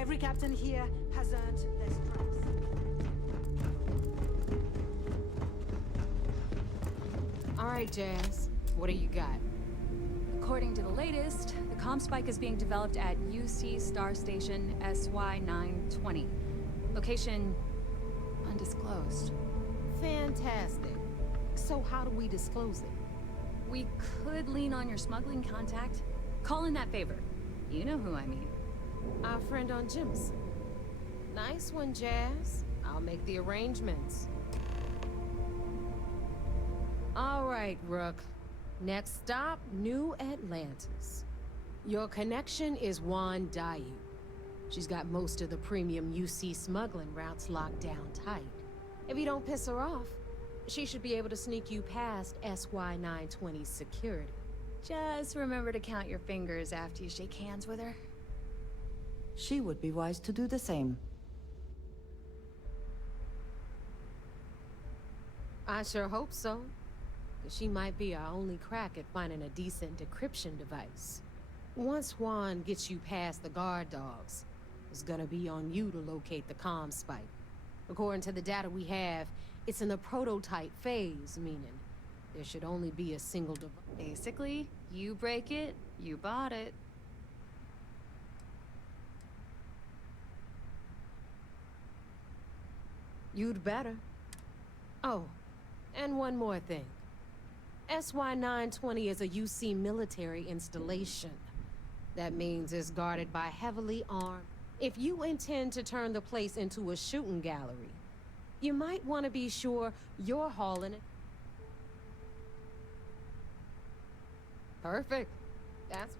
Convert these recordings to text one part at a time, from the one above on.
Every captain here has earned their stripes. All right, Jazz. What do you got? According to the latest, the comm spike is being developed at UC Star Station SY-920. Location undisclosed. Fantastic. So how do we disclose it? We could lean on your smuggling contact. Call in that favor. You know who I mean. Our friend on Jim's. Nice one, Jazz. I'll make the arrangements. All right, Rook. Next stop, New Atlantis. Your connection is Juan Dayu. She's got most of the premium UC smuggling routes locked down tight. If you don't piss her off, she should be able to sneak you past SY-920's security. Just remember to count your fingers after you shake hands with her. She would be wise to do the same. I sure hope so. She might be our only crack at finding a decent decryption device. Once Juan gets you past the guard dogs, it's gonna be on you to locate the comm spike. According to the data we have, it's in the prototype phase, meaning there should only be a single device. Basically, you break it, you bought it. You'd better. Oh, and one more thing. SY-920 is a UC military installation. That means it's guarded by heavily armed. If you intend to turn the place into a shooting gallery, you might want to be sure you're hauling it. Perfect. That's...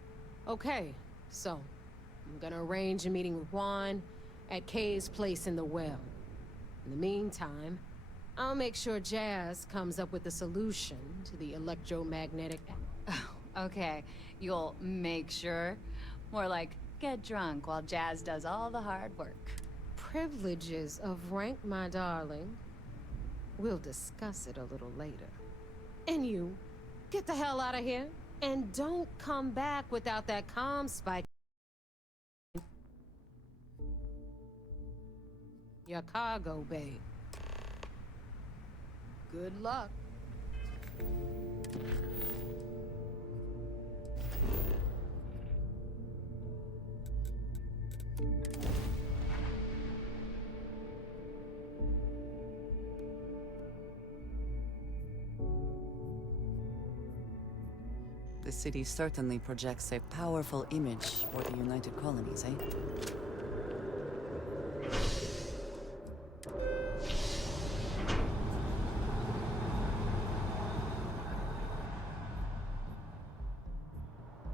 Okay, so I'm gonna arrange a meeting with Juan at Kay's place in the well. In the meantime, I'll make sure Jazz comes up with a solution to the electromagnetic... Oh, okay. You'll make sure. More like, get drunk while Jazz does all the hard work. Privileges of rank, my darling. We'll discuss it a little later. And you, get the hell out of here. And don't come back without that comm spike. Your cargo, babe. Good luck. The city certainly projects a powerful image for the United Colonies, eh?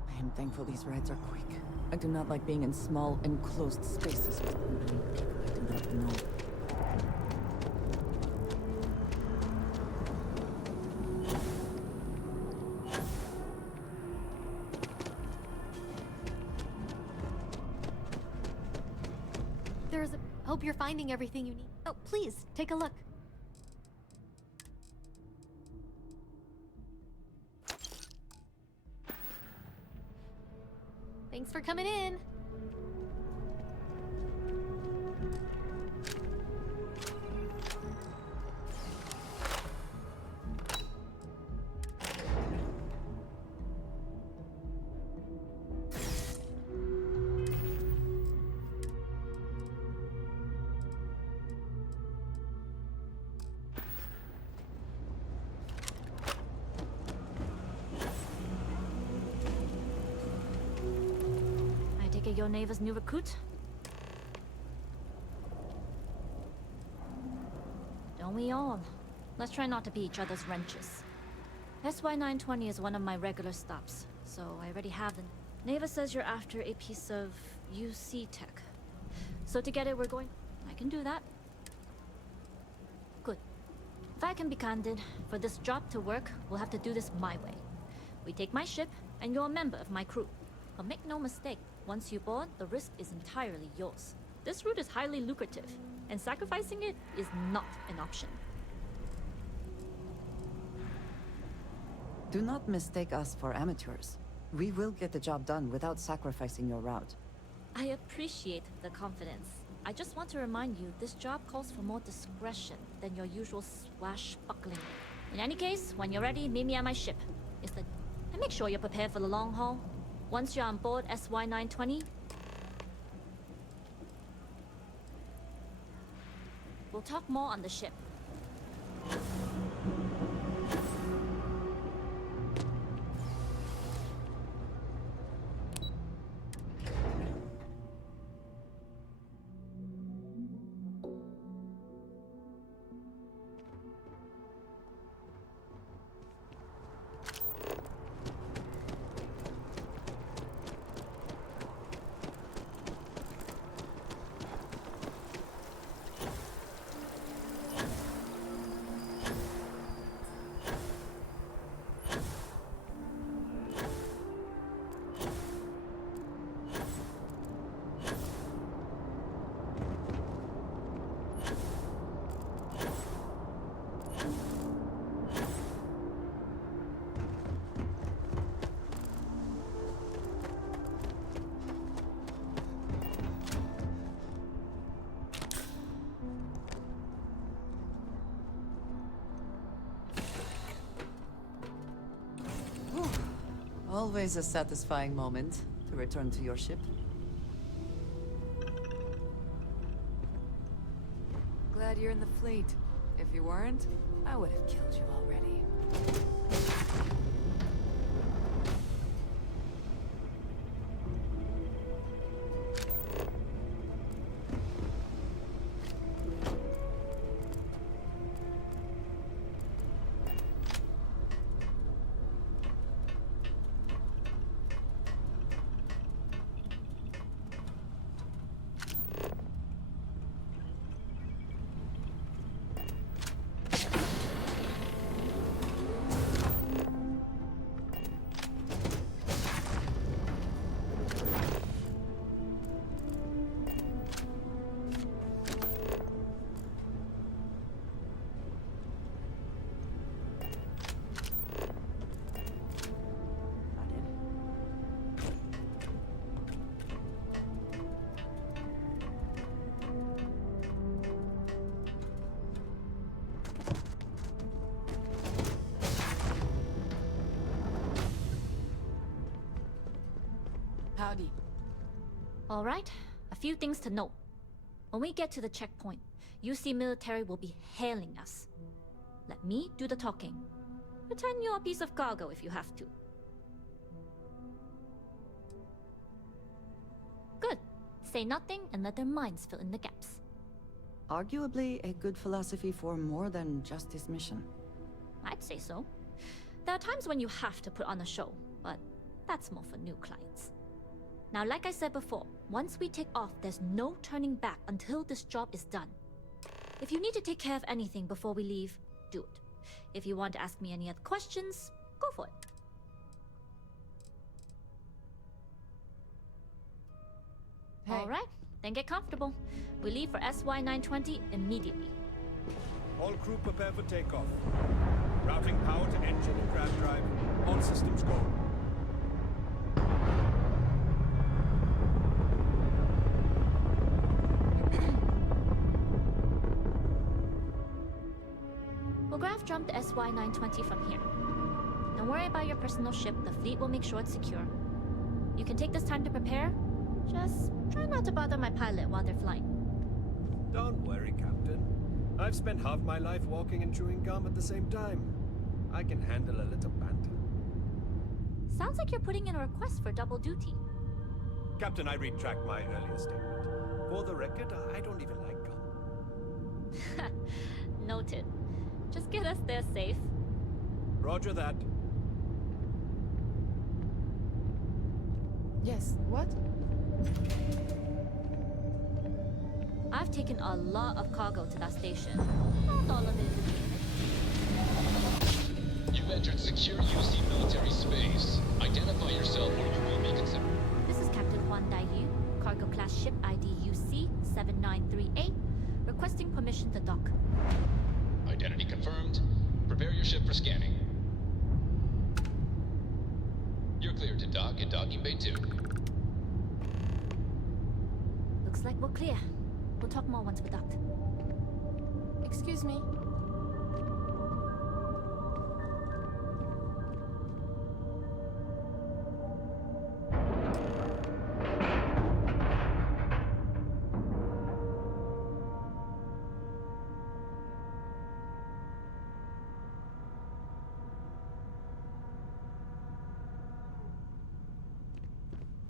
I am thankful these rides are quick. I do not like being in small, enclosed spaces with company people I do not know. Hope you're finding everything you need. Oh, please, take a look. Thanks for coming in. Your neighbor's new recruit? Don't we all? Let's try not to be each other's wrenches. SY-920 is one of my regular stops, so I already have them. Neva says you're after a piece of UC tech. So to get it, we're going... I can do that. Good. If I can be candid, for this job to work, we'll have to do this my way. We take my ship, and you're a member of my crew. But make no mistake, once you board, the risk is entirely yours. This route is highly lucrative, and sacrificing it is not an option. Do not mistake us for amateurs. We will get the job done without sacrificing your route. I appreciate the confidence. I just want to remind you, this job calls for more discretion than your usual swashbuckling. In any case, when you're ready, meet me at my ship. And make sure you're prepared for the long haul. Once you're on board SY-920, we'll talk more on the ship. Always a satisfying moment to return to your ship. Glad you're in the fleet. If you weren't, I would have killed you already. Howdy. All right, a few things to note. When we get to the checkpoint, UC military will be hailing us. Let me do the talking. Pretend you're a piece of cargo if you have to. Good. Say nothing and let their minds fill in the gaps. Arguably a good philosophy for more than just this mission. I'd say so. There are times when you have to put on a show, but that's more for new clients. Now, like I said before, once we take off, there's no turning back until this job is done. If you need to take care of anything before we leave, do it. If you want to ask me any other questions, go for it. Hey. All right, then get comfortable. We leave for SY-920 immediately. All crew prepare for takeoff. Routing power to engine and craft drive. All systems go. We'll graph jump to SY-920 from here. Don't worry about your personal ship. The fleet will make sure it's secure. You can take this time to prepare. Just try not to bother my pilot while they're flying. Don't worry, Captain. I've spent half my life walking and chewing gum at the same time. I can handle a little banter. Sounds like you're putting in a request for double duty. Captain, I retract my earlier statement. For the record, I don't even like gum. Noted. Just get us there safe. Roger that. Yes, what? I've taken a lot of cargo to that station. Not all of it. You've entered secure UC military space. Identify yourself or you will be considered. This is Captain Huan Daiyu, cargo class ship ID UC 7938, requesting permission to dock. Identity confirmed. Prepare your ship for scanning. You're cleared to dock at docking bay 2. like we're clear. We'll talk more once we're docked. Excuse me.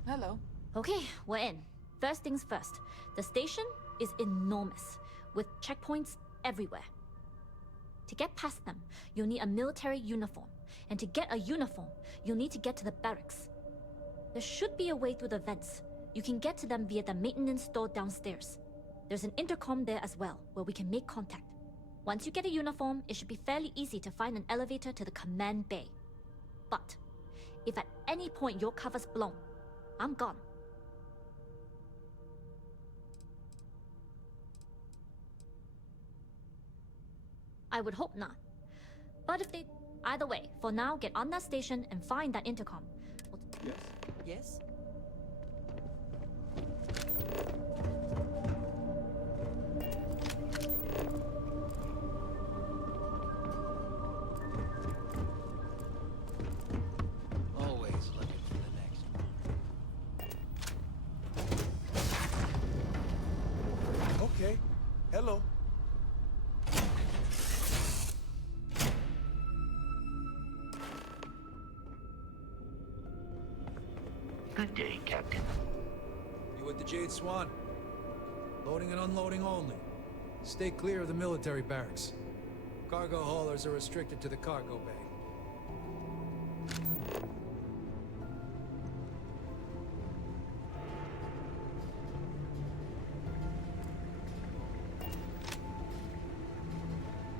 Hello. Okay, we're in. First things first. The station is enormous, with checkpoints everywhere. To get past them, you'll need a military uniform. And to get a uniform, you'll need to get to the barracks. There should be a way through the vents. You can get to them via the maintenance store downstairs. There's an intercom there as well, where we can make contact. Once you get a uniform, it should be fairly easy to find an elevator to the command bay. But if at any point your cover's blown, I'm gone. I would hope not. But if they... Either way, for now, get on that station and find that intercom. Yes? Yes? Always looking for the next one. Okay. Hello. Good day, Captain. You with the Jade Swan? Loading and unloading only. Stay clear of the military barracks. Cargo haulers are restricted to the cargo bay.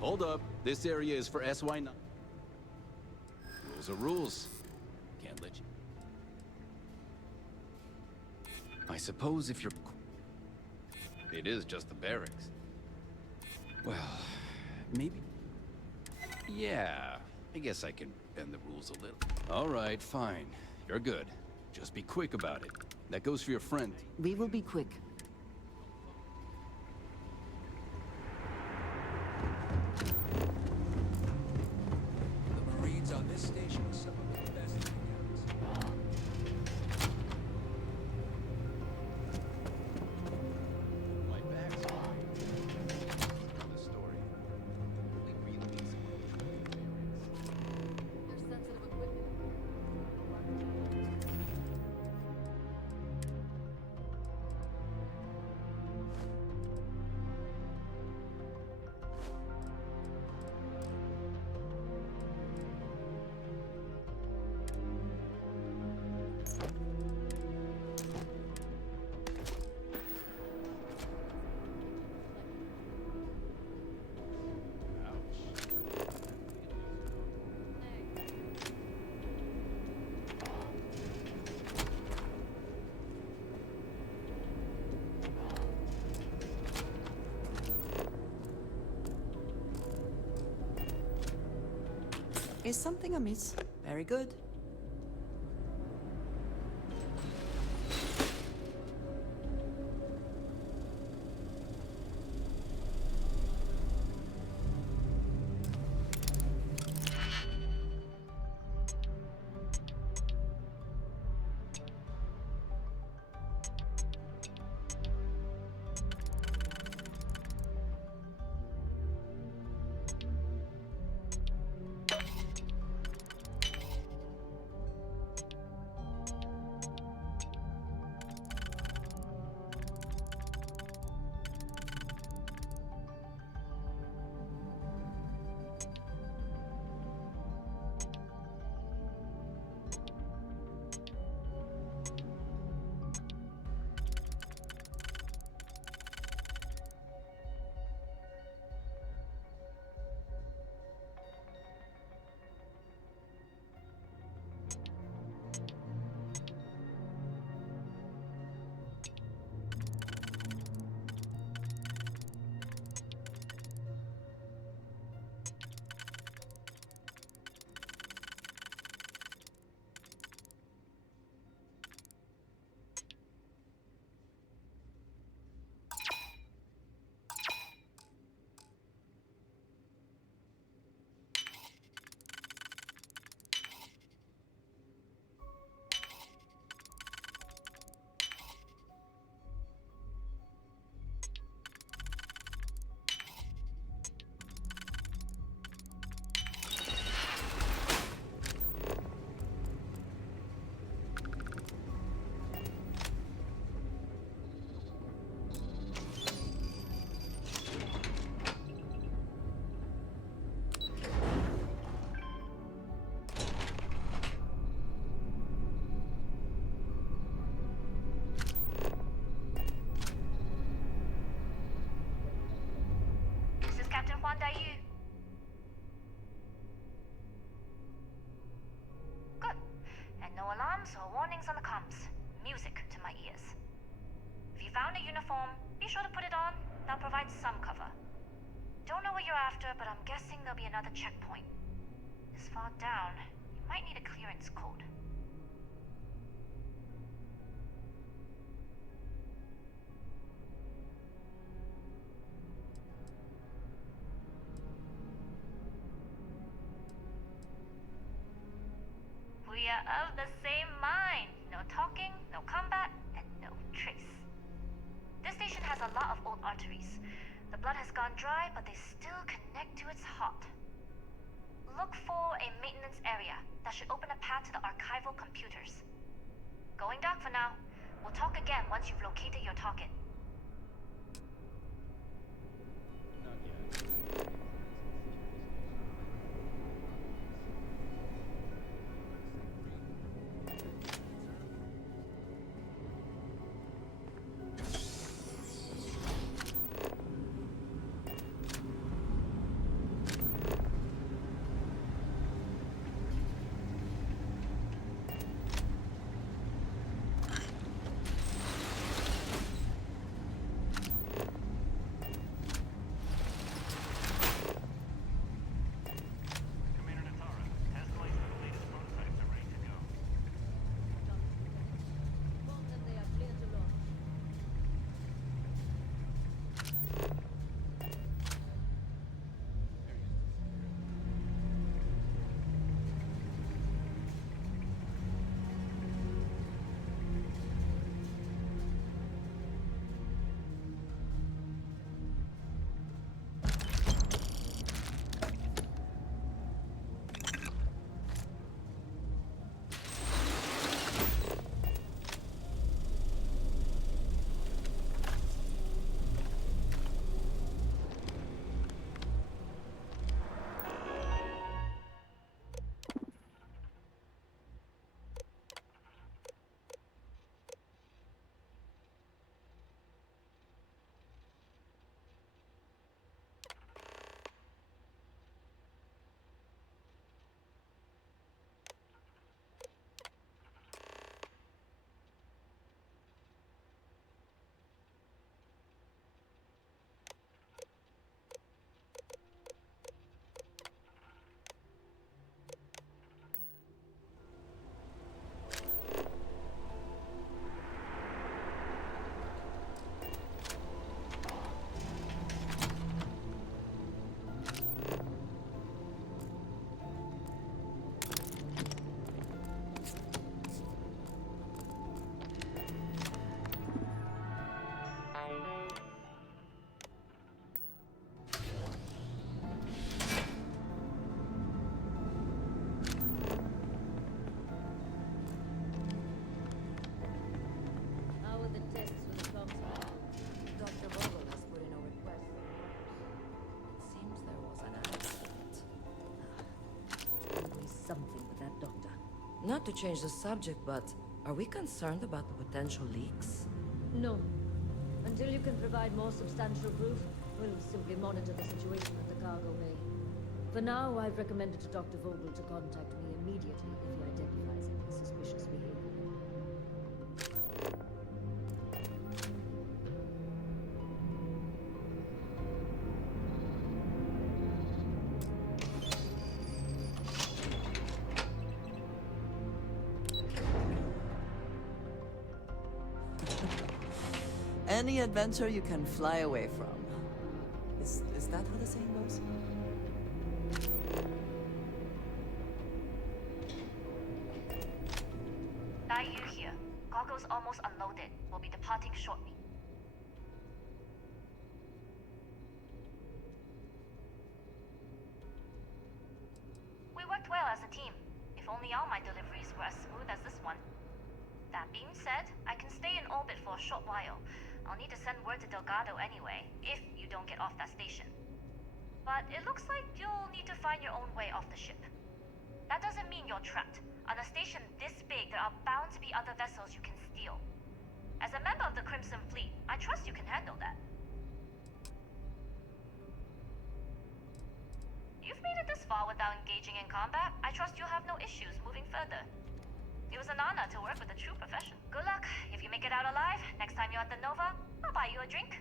Hold up. This area is for SY9. Rules are rules. Can't let you... I suppose if you're... It is just the barracks. Well, maybe... Yeah, I guess I can bend the rules a little. All right, fine. You're good. Just be quick about it. That goes for your friend. We will be quick. The Marines on this station are some of the best in the galaxy. My bag's fine. The story. We really need There's sensitive equipment. Is something amiss? Very good. on, Dayu? Good. And no alarms or warnings on the comms. Music to my ears. If you found a uniform, be sure to put it on. That'll provide some cover. Don't know what you're after, but I'm guessing there'll be another checkpoint. This far down, you might need a clearance code. We are of the same mind. No talking, no combat, and no trace. This station has a lot of old arteries. The blood has gone dry, but they still connect to its heart. Look for a maintenance area that should open a path to the archival computers. Going dark for now. We'll talk again once you've located your target. Not to change the subject, but are we concerned about the potential leaks? No. Until you can provide more substantial proof, we'll simply monitor the situation at the cargo bay. For now, I've recommended to Dr. Vogel to contact me immediately if he identifies any suspicious behavior. Any adventure you can fly away from. Is that how the saying goes? Dayu here. Cargo's almost unloaded. We'll be departing shortly. We worked well as a team. If only all my deliveries were as smooth as this one. That being said, I can stay in orbit for a short while. I'll need to send word to Delgado anyway, if you don't get off that station. But it looks like you'll need to find your own way off the ship. That doesn't mean you're trapped. On a station this big, there are bound to be other vessels you can steal. As a member of the Crimson Fleet, I trust you can handle that. far without engaging in combat, I trust you'll have no issues moving further. It was an honor to work with a true professional. Good luck. If you make it out alive, next time you're at the Nova, I'll buy you a drink.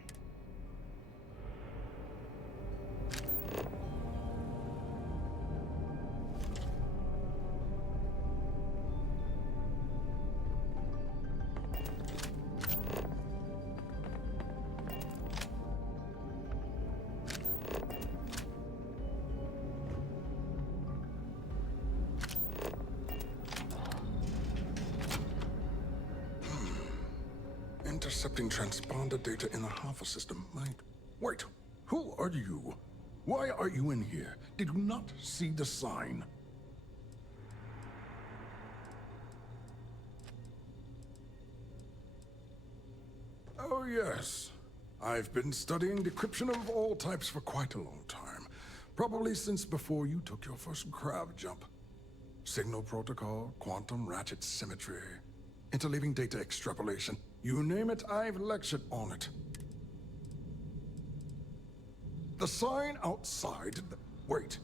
Intercepting transponder data in the Alpha system. Wait, who are you? Why are you in here? Did you not see the sign? Oh yes. I've been studying decryption of all types for quite a long time. Probably since before you took your first crab jump. Signal protocol, quantum ratchet symmetry, interleaving data extrapolation. You name it, I've lectured on it. The sign outside... Wait.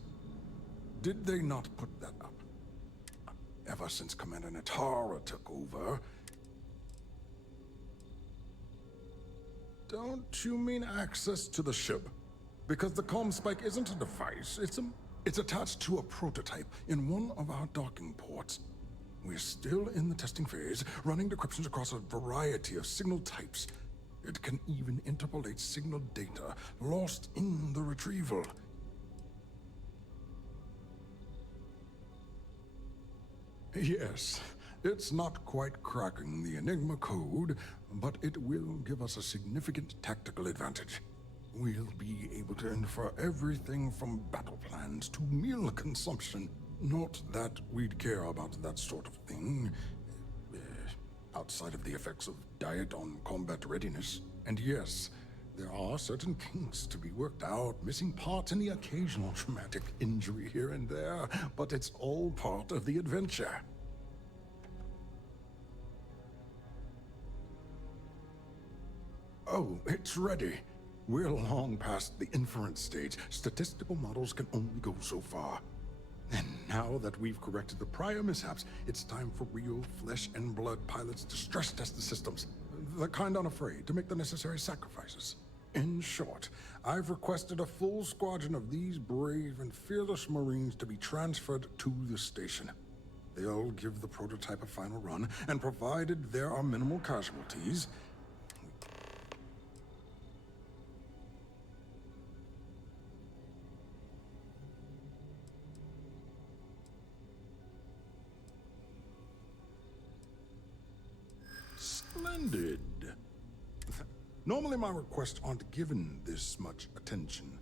Did they not put that up? Ever since Commander Natara took over... Don't you mean access to the ship? Because the comm spike isn't a device, it's attached to a prototype in one of our docking ports. We're still in the testing phase, running decryptions across a variety of signal types. It can even interpolate signal data lost in the retrieval. Yes, it's not quite cracking the Enigma code, but it will give us a significant tactical advantage. We'll be able to infer everything from battle plans to meal consumption. Not that we'd care about that sort of thing, outside of the effects of diet on combat readiness. And yes, there are certain kinks to be worked out, missing parts and the occasional traumatic injury here and there, but it's all part of the adventure. Oh, it's ready. We're long past the inference stage. Statistical models can only go so far. And now that we've corrected the prior mishaps, it's time for real flesh and blood pilots to stress test the systems. The kind unafraid to make the necessary sacrifices. In short, I've requested a full squadron of these brave and fearless Marines to be transferred to the station. They'll give the prototype a final run, and provided there are minimal casualties, splendid. Normally my requests aren't given this much attention.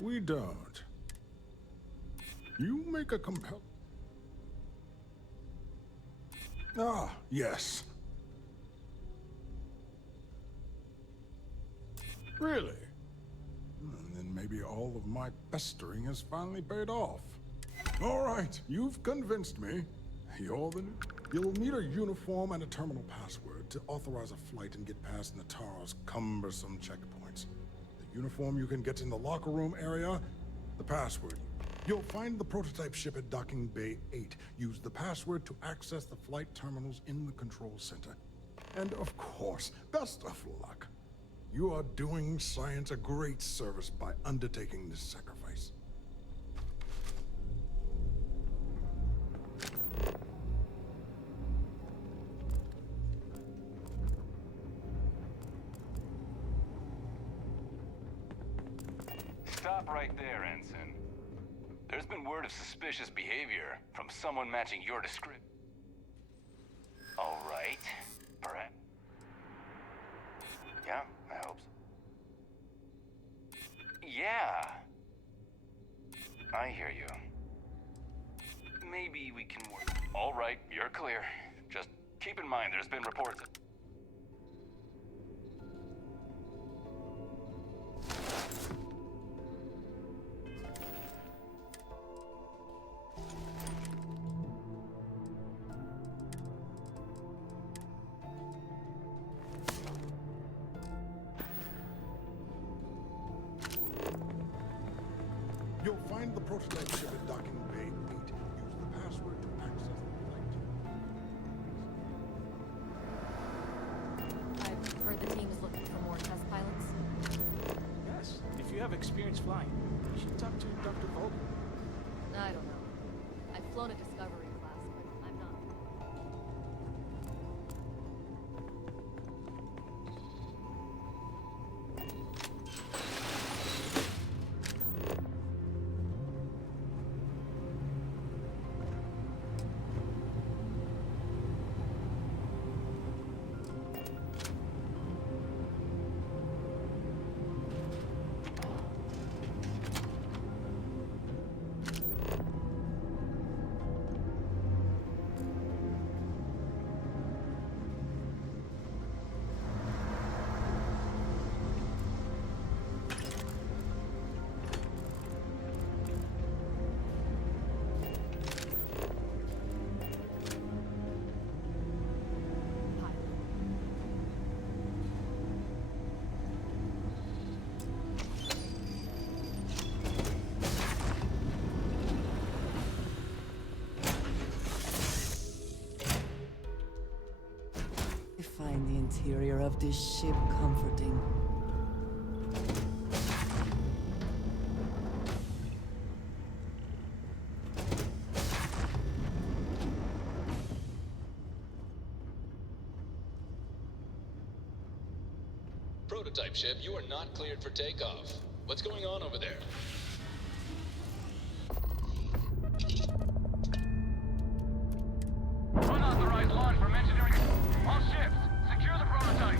We don't. You make a Ah, yes. Really? Then maybe all of my pestering has finally paid off. All right, you've convinced me. You'll need a uniform and a terminal password to authorize a flight and get past Natara's cumbersome checkpoints. The uniform you can get in the locker room area, the password. You'll find the prototype ship at Docking Bay 8. Use the password to access the flight terminals in the control center. And of course, best of luck. You are doing science a great service by undertaking this sacrifice. Stop right there, Ensign. There's been word of suspicious behavior from someone matching your description. All right. Perhaps. Yeah, I hope so. Yeah. I hear you. Maybe we can work. All right, you're clear. Just keep in mind there's been reports of... Find the prototype ship at docking bay 8. Use the password to access the flight. I've heard the team is looking for more test pilots. Yes, if you have experience flying, you should talk to Dr. Vogel. I don't know. I've flown a Discovery class, but I'm not. I find the interior of this ship comforting. Prototype ship, you are not cleared for takeoff. What's going on over there? Unauthorized launch from engineering. All ships, secure the prototype.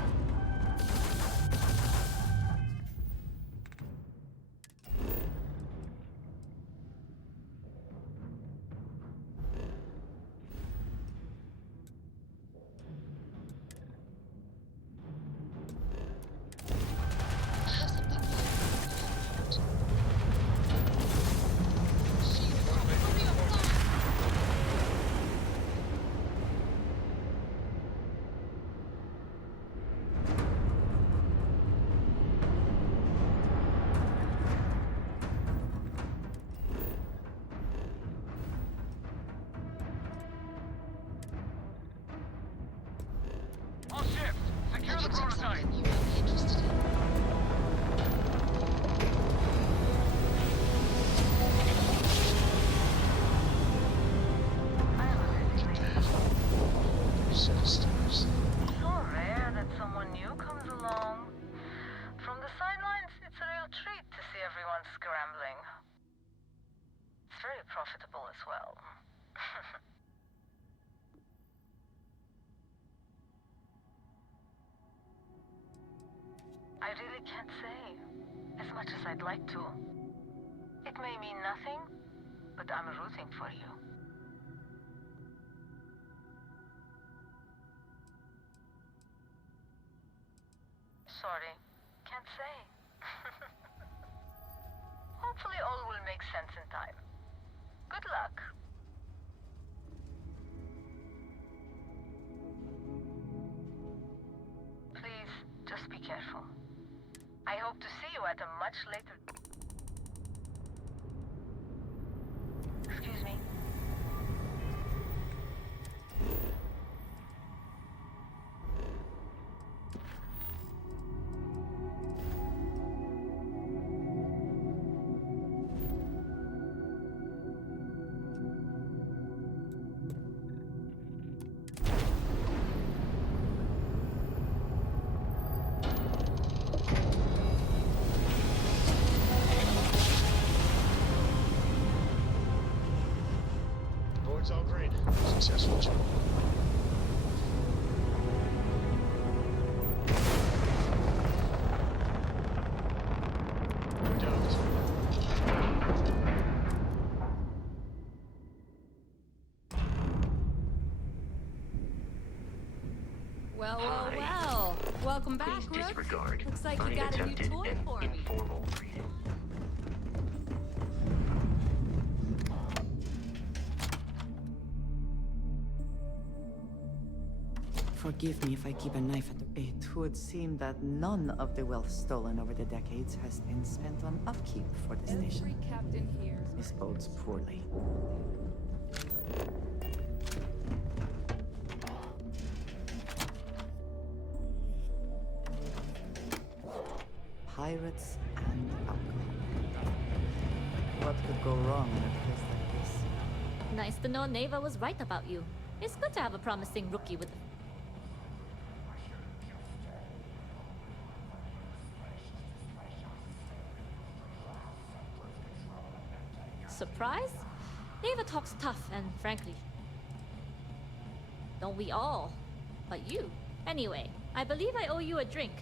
All ships, secure the prototype. You might be interested in. Stars. So rare that someone new comes along. From the sidelines, it's a real treat to see everyone scrambling. It's very profitable as well. I really can't say, as much as I'd like to. It may mean nothing, but I'm rooting for you. Sorry, can't say. Hopefully all will make sense in time. Good luck. Please, just be careful. I hope to see you at a much later... Excuse me. Board's all green. Successful job. Docked. Well, well, well. Welcome back, Please Rook. disregard. Looks like I you got a new attempted toy an for me. informal greeting. Forgive me if I keep a knife at the... It would seem that none of the wealth stolen over the decades has been spent on upkeep for the station. Every captain here. This bodes poorly. Pirates and alcohol. What could go wrong in a place like this? Nice to know Neva was right about you. It's good to have a promising rookie with... Surprise? Neva talks tough and frankly... Don't we all? But you. Anyway, I believe I owe you a drink.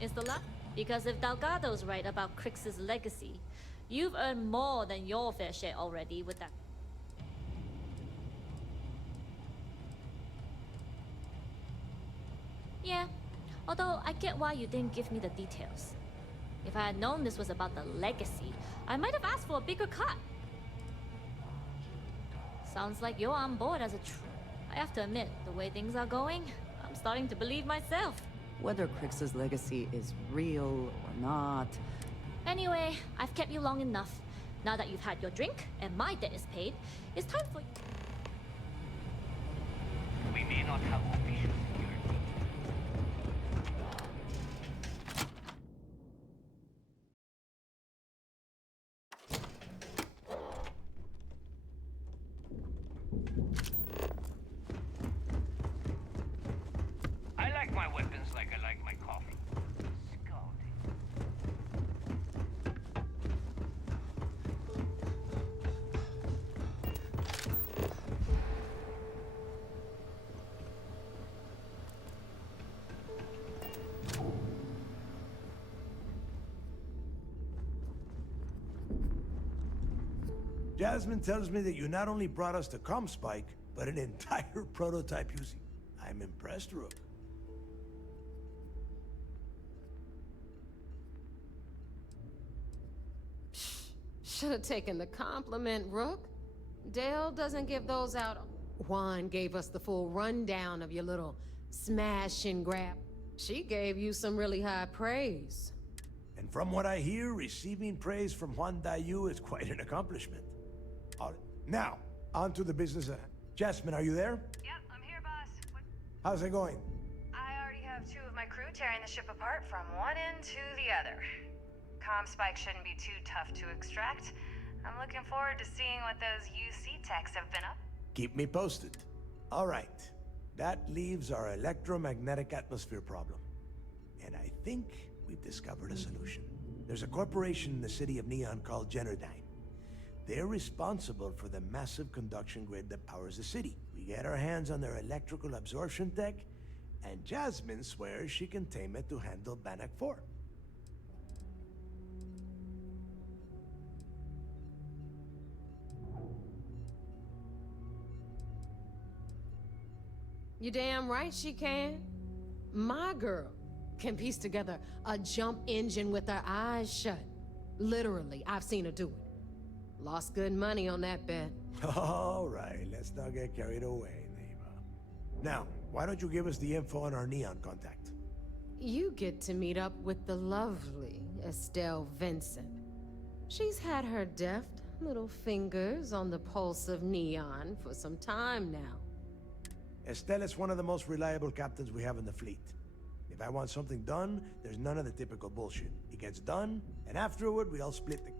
Is the last? Because if Delgado's right about Crix's legacy, you've earned more than your fair share already with that. Yeah, although I get why you didn't give me the details. If I had known this was about the legacy, I might have asked for a bigger cut. Sounds like you're on board as a I have to admit, the way things are going, I'm starting to believe myself. Whether Crix's legacy is real or not... Anyway, I've kept you long enough. Now that you've had your drink, and my debt is paid, it's time for... We may not have official security. I like my weapons like I like my coffee. Scalding. Jasmine tells me that you not only brought us the Comspike, but an entire prototype using. I'm impressed, Rook. Should have taken the compliment, Rook. Dale doesn't give those out. Juan gave us the full rundown of your little smash and grab. She gave you some really high praise. And from what I hear, receiving praise from Juan Dayu is quite an accomplishment. Now, on to the business. Jasmine, are you there? Yep, I'm here, boss. How's it going? I already have 2 of my crew tearing the ship apart from one end to the other. Comspike shouldn't be too tough to extract. I'm looking forward to seeing what those UC techs have been up. Keep me posted. All right. That leaves our electromagnetic atmosphere problem. And I think we've discovered a solution. There's a corporation in the city of Neon called Generdyne. They're responsible for the massive conduction grid that powers the city. We get our hands on their electrical absorption tech, and Jasmine swears she can tame it to handle Bannock 4. You damn right she can. My girl can piece together a jump engine with her eyes shut. Literally, I've seen her do it. Lost good money on that bet. All right, let's not get carried away, Neva. Now, why don't you give us the info on our Neon contact? You get to meet up with the lovely Estelle Vincent. She's had her deft little fingers on the pulse of Neon for some time now. Estelle is one of the most reliable captains we have in the fleet. If I want something done, there's none of the typical bullshit. It gets done, and afterward, we all split the...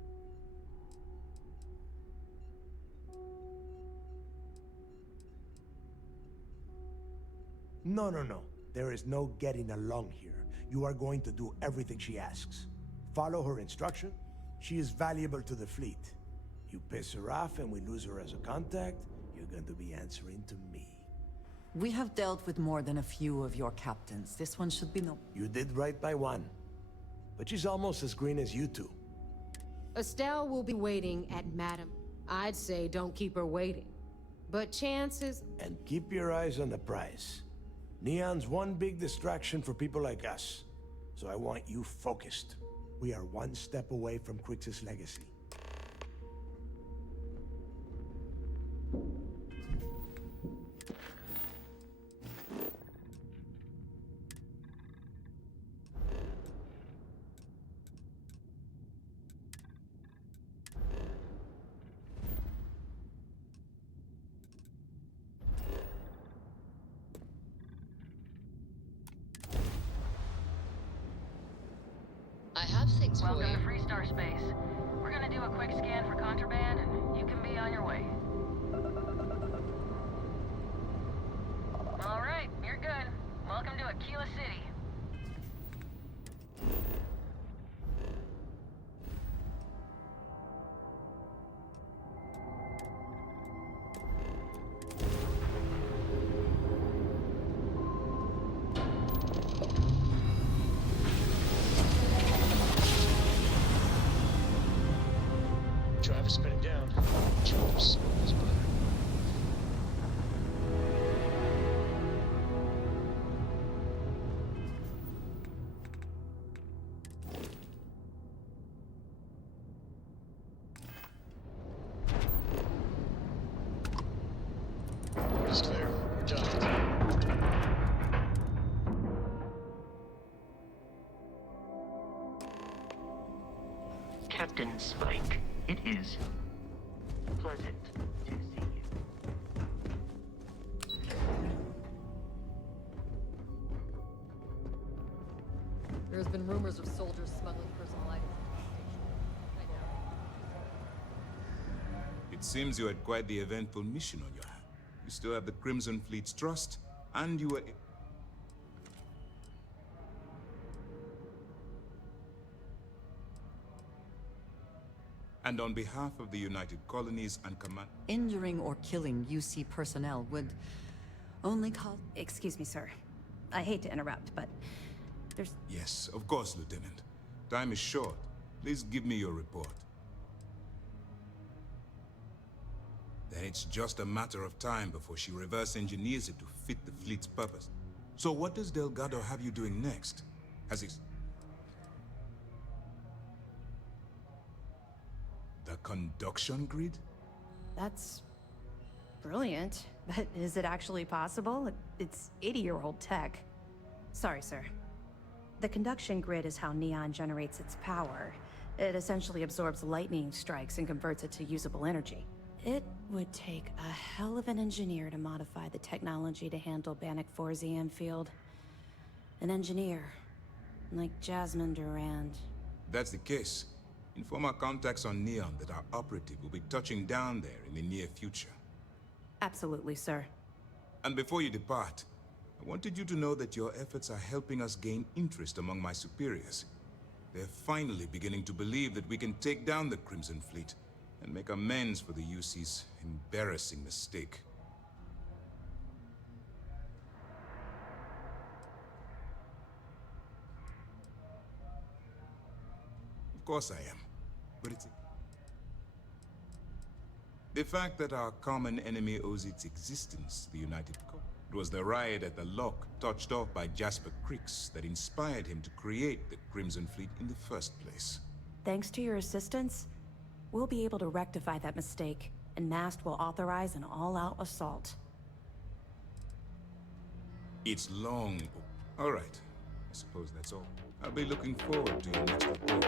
No. There is no getting along here. You are going to do everything she asks. Follow her instruction. She is valuable to the fleet. You piss her off and we lose her as a contact, you're going to be answering to me. We have dealt with more than a few of your captains. This one should be no... You did right by one. But she's almost as green as you two. Estelle will be waiting at Madam. I'd say don't keep her waiting. But chances... And keep your eyes on the prize. Neon's one big distraction for people like us. So I want you focused. We are one step away from Crix's legacy. I have things for Welcome you. to Freestar Space. We're gonna do a quick scan for contraband, and you can be on your way. All right, you're good. Welcome to Aquila City. Driver's spinning down. Choppers. His brother. Board is clear. We're done. Captain Spike, it is pleasant to see you. There's been rumors of soldiers smuggling personal items. It seems you had quite the eventful mission on your hands. You still have the Crimson Fleet's trust, and you were... And on behalf of the United Colonies and Command... Injuring or killing UC personnel would only cause... Excuse me, sir. I hate to interrupt, but there's... Yes, of course, Lieutenant. Time is short. Please give me your report. Then it's just a matter of time before she reverse engineers it to fit the fleet's purpose. So what does Delgado have you doing next? Has he... The conduction grid? That's brilliant. But is it actually possible? It's 80-year-old tech. Sorry, sir. The conduction grid is how Neon generates its power. It essentially absorbs lightning strikes and converts it to usable energy. It would take a hell of an engineer to modify the technology to handle Bannock 4's EM field. An engineer, like Jasmine Durand. That's the case. Inform our contacts on Neon that our operative will be touching down there in the near future. Absolutely, sir. And before you depart, I wanted you to know that your efforts are helping us gain interest among my superiors. They're finally beginning to believe that we can take down the Crimson Fleet and make amends for the UC's embarrassing mistake. Of course I am, but it's... The fact that our common enemy owes its existence to the United Colonies. It was the riot at the Lock, touched off by Jasper Creeks, that inspired him to create the Crimson Fleet in the first place. Thanks to your assistance, we'll be able to rectify that mistake, and MAST will authorize an all-out assault. It's long... All right. I suppose that's all. I'll be looking forward to your next report.